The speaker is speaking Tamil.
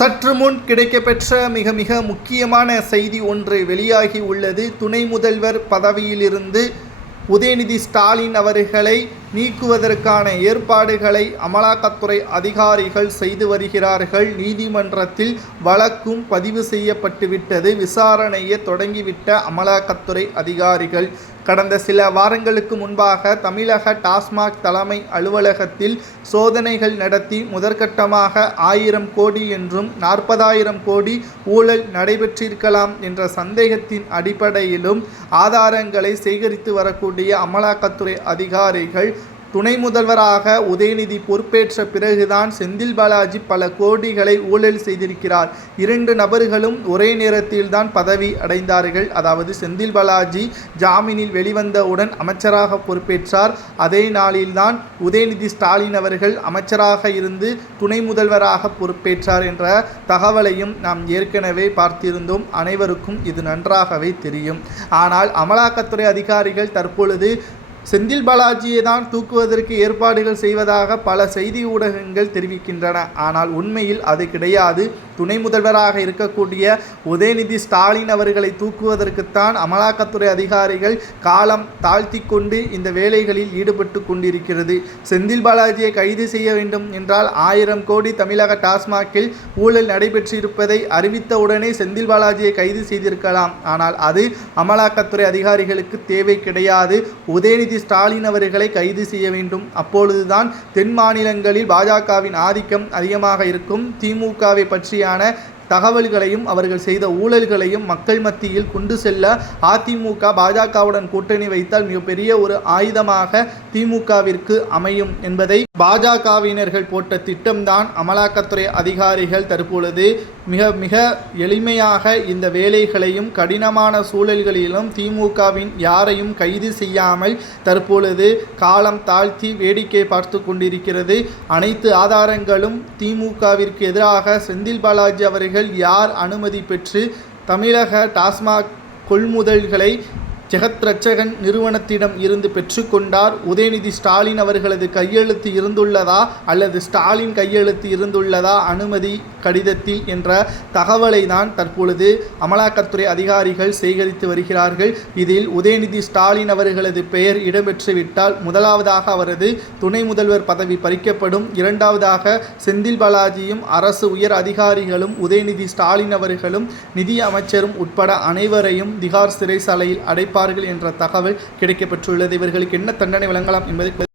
சற்று முன் கிடைக்கப்பெற்ற மிக மிக முக்கியமான செய்தி ஒன்று வெளியாகி உள்ளது. துணை முதல்வர் பதவியிலிருந்து உதயநிதி ஸ்டாலின் அவர்களை நீக்குவதற்கான ஏற்பாடுகளை அமலாக்கத்துறை அதிகாரிகள் செய்து வருகிறார்கள். நீதிமன்றத்தில் வழக்கும் பதிவு செய்யப்பட்டுவிட்டது. விசாரணையை தொடங்கிவிட்ட அமலாக்கத்துறை அதிகாரிகள் கடந்த சில வாரங்களுக்கு முன்பாக தமிழக டாஸ்மாக் தலைமை அலுவலகத்தில் சோதனைகள் நடத்தி முதற்கட்டமாக 1000 கோடி என்றும் 40,000 கோடி ஊழல் நடைபெற்றிருக்கலாம் என்ற சந்தேகத்தின் அடிப்படையிலும் ஆதாரங்களை சேகரித்து வரக்கூடிய அமலாக்கத்துறை அதிகாரிகள் துணை முதல்வராக உதயநிதி பொறுப்பேற்ற பிறகுதான் செந்தில் பாலாஜி பல கோடிகளை ஊழல் செய்திருக்கிறார். 2 நபர்களும் ஒரே நேரத்தில் தான் பதவி அடைந்தார்கள். அதாவது செந்தில் பாலாஜி ஜாமீனில் வெளிவந்தவுடன் அமைச்சராக பொறுப்பேற்றார். அதே நாளில்தான் உதயநிதி ஸ்டாலின் அவர்கள் அமைச்சராக இருந்து துணை முதல்வராக பொறுப்பேற்றார் என்ற தகவலையும் நாம் ஏற்கனவே பார்த்திருந்தோம். அனைவருக்கும் இது நன்றாகவே தெரியும். ஆனால் அமலாக்கத்துறை அதிகாரிகள் தற்பொழுது செந்தில் பாலாஜியை தான் தூக்குவதற்கு ஏற்பாடுகள் செய்வதாக பல செய்தி ஊடகங்கள் தெரிவிக்கின்றன. ஆனால் உண்மையில் அது கிடையாது. துணை முதல்வராக இருக்கக்கூடிய உதயநிதி ஸ்டாலின் அவர்களை தூக்குவதற்குத்தான் அமலாக்கத்துறை அதிகாரிகள் காலம் தாழ்த்தி கொண்டு இந்த வேலைகளில் ஈடுபட்டு கொண்டிருக்கிறது. செந்தில் பாலாஜியை கைது செய்ய வேண்டும் என்றால் 1000 கோடி தமிழக டாஸ்மாகில் ஊழல் நடைபெற்றிருப்பதை அறிவித்தவுடனே செந்தில் பாலாஜியை கைது செய்திருக்கலாம். ஆனால் அது அமலாக்கத்துறை அதிகாரிகளுக்கு தேவை கிடையாது. உதயநிதி ஸ்டாலின் அவர்களை கைது செய்ய வேண்டும். அப்பொழுதுதான் தென் மாநிலங்களில் பாஜகவின் ஆதிக்கம் அதிகமாக இருக்கும். திமுகவை பற்றியான தகவல்களையும் அவர்கள் செய்த ஊழல்களையும் மக்கள் மத்தியில் கொண்டு செல்ல அதிமுக பாஜகவுடன் கூட்டணி வைத்தால் மிகப்பெரிய ஒரு ஆயுதமாக திமுகவிற்கு அமையும் என்பதை பாஜகவினர்கள் போட்ட திட்டம்தான். அமலாக்கத்துறை அதிகாரிகள் தற்பொழுது மிக மிக எளிமையாக இந்த வேலைகளையும் கடினமான சூழல்களிலும் திமுகவின் யாரையும் கைது செய்யாமல் தற்பொழுது காலம் தாழ்த்தி வேடிக்கை பார்த்து கொண்டிருக்கிறது. அனைத்து ஆதாரங்களும் திமுகவிற்கு எதிராக செந்தில் பாலாஜி அவர்கள் யார் அனுமதி பெற்று தமிழக டாஸ்மாக் கொள்முதல்களை ஜெகத் ரட்சகன் நிறுவனத்திடம் இருந்து பெற்றுக்கொண்டார், உதயநிதி ஸ்டாலின் அவர்களது கையெழுத்து இருந்துள்ளதா அல்லது ஸ்டாலின் கையெழுத்து இருந்துள்ளதா அனுமதி கடிதத்தில் என்ற தகவலை தான் தற்பொழுது அமலாக்கத்துறை அதிகாரிகள் சேகரித்து வருகிறார்கள். இதில் உதயநிதி ஸ்டாலின் அவர்களது பெயர் இடம்பெற்றுவிட்டால் முதலாவதாக அவரது துணை முதல்வர் பதவி பறிக்கப்படும். இரண்டாவதாக செந்தில் பாலாஜியும் அரசு உயர் அதிகாரிகளும் உதயநிதி ஸ்டாலின் அவர்களும் நிதி அமைச்சரும் உட்பட அனைவரையும் திகார் சிறைச்சாலையில் அடைப்பார்கள் என்ற தகவல் கிடைக்கப்பெற்றுள்ளது. இவர்களுக்கு என்ன தண்டனை வழங்கலாம் என்பதை